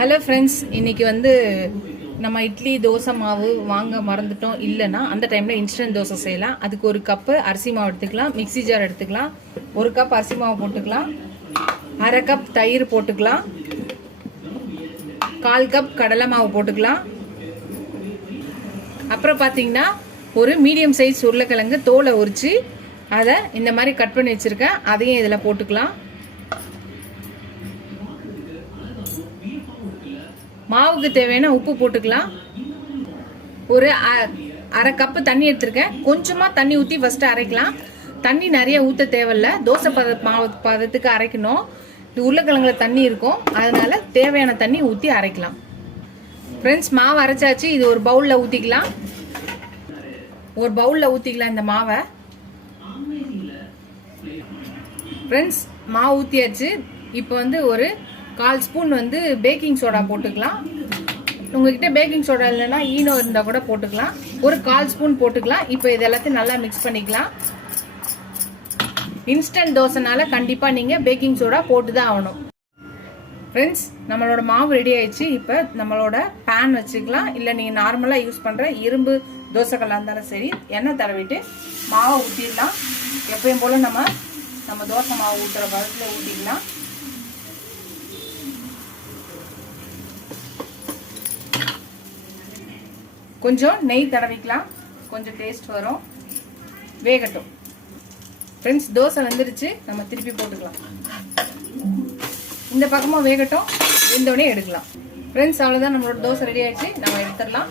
Hello friends, இன்றைக்கி வந்து நம்ம இட்லி தோசை மாவு வாங்க மறந்துட்டோம் இல்லைன்னா அந்த டைமில் இன்ஸ்டன்ட் தோசை செய்யலாம். அதுக்கு ஒரு கப்பு அரிசி மாவு எடுத்துக்கலாம், மிக்ஸி ஜார் எடுத்துக்கலாம், ஒரு கப் அரிசி மாவு போட்டுக்கலாம், அரை கப் தயிர் போட்டுக்கலாம், 1/4 கப் கடலை மாவு போட்டுக்கலாம். அப்புறம் பார்த்தீங்கன்னா ஒரு மீடியம் சைஸ் உருளைக்கிழங்கு தோலை உரித்து அதை இந்த மாதிரி கட் பண்ணி வச்சுருக்கேன், அதையும் இதில் போட்டுக்கலாம். மாவுக்கு தேவையான உப்பு போட்டுக்கலாம். ஒரு அரை கப்பு தண்ணி எடுத்துருக்கேன். கொஞ்சமாக தண்ணி ஊற்றி ஃபஸ்ட்டு அரைக்கலாம். தண்ணி நிறைய ஊற்ற தேவையில்ல, தோசை மாவு பதத்துக்கு அரைக்கணும். இது உருளைக்கிழங்குல தண்ணி இருக்கும், அதனால தேவையான தண்ணி ஊற்றி அரைக்கலாம். ஃப்ரெண்ட்ஸ், மாவு அரைச்சாச்சு. இது ஒரு பவுலில் ஊற்றிக்கலாம். இந்த மாவை. ஃப்ரெண்ட்ஸ், மாவு ஊற்றியாச்சு. இப்போ வந்து ஒரு 1/4 ஸ்பூன் வந்து பேக்கிங் சோடா போட்டுக்கலாம். உங்ககிட்ட பேக்கிங் சோடா இல்லைன்னா ஈனோ இருந்தால் கூட போட்டுக்கலாம். ஒரு 1/4 ஸ்பூன் போட்டுக்கலாம். இப்போ இது எல்லாத்தையும் நல்லா மிக்ஸ் பண்ணிக்கலாம். இன்ஸ்டன்ட் தோசைனால கண்டிப்பாக நீங்கள் பேக்கிங் சோடா போட்டு தான் ஆகணும். ஃப்ரெண்ட்ஸ், நம்மளோட மாவு ரெடி ஆயிடுச்சு. இப்போ நம்மளோட பேன் வச்சுக்கலாம். இல்லை நீங்கள் நார்மலாக யூஸ் பண்ணுற இரும்பு தோசைக்கல்லாக இருந்தாலும் சரி, எண்ணெய் தடவிட்டு மாவை ஊற்றிடலாம். எப்பயும் போல் நம்ம தோசை மாவு ஊற்றுற பதத்தில் ஊற்றிக்கலாம். கொஞ்சம் நெய் தடவிக்கலாம், கொஞ்சம் டேஸ்ட் வரும். வேகட்டும். ஃப்ரெண்ட்ஸ், தோசை வந்துருச்சு, நம்ம திருப்பி போட்டுக்கலாம். இந்த பக்கமாக வேகட்டும், வெந்தோடனே எடுக்கலாம். ஃப்ரெண்ட்ஸ், அவ்வளோதான், நம்மளோட தோசை ரெடி ஆயிடுச்சு. நம்ம எடுத்துடலாம்.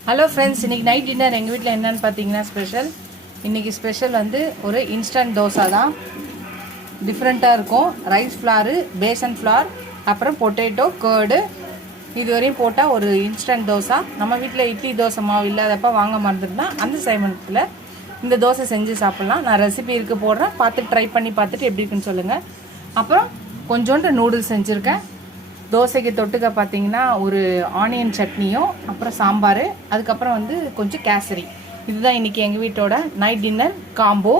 ஹலோ ஃப்ரெண்ட்ஸ், இன்றைக்கி நைட் டின்னர் எங்கள் வீட்டில் என்னன்னு பார்த்தீங்கன்னா இன்றைக்கி ஸ்பெஷல் வந்து ஒரு இன்ஸ்டன்ட் தோசை தான். டிஃப்ரெண்ட்டாக இருக்கும். ரைஸ் ஃப்ளாரு, பேசன் ஃப்ளார், அப்புறம் பொட்டேட்டோ, கேர்டு, இதுவரையும் போட்டால் ஒரு இன்ஸ்டன்ட் தோசை. நம்ம வீட்டில் இட்லி தோசை மாவு இல்லாதப்ப வாங்க மறந்துருந்தா அந்த சமயத்தில் இந்த தோசை செஞ்சு சாப்பிட்லாம். நான் ரெசிபி இருக்குது போடுறேன், பார்த்துட்டு ட்ரை பண்ணி பார்த்துட்டு எப்படி இருக்குன்னு சொல்லுங்கள். அப்புறம் கொஞ்சோண்டு நூடுல்ஸ் செஞ்சுருக்கேன். தோசைக்கு தொட்டுக்க பார்த்தீங்கன்னா ஒரு ஆனியன் சட்னியும், அப்புறம் சாம்பார், அதுக்கப்புறம் வந்து கொஞ்சம் கேசரி. இதுதான் இன்றைக்கி எங்கள் வீட்டோட நைட் டின்னர் காம்போ.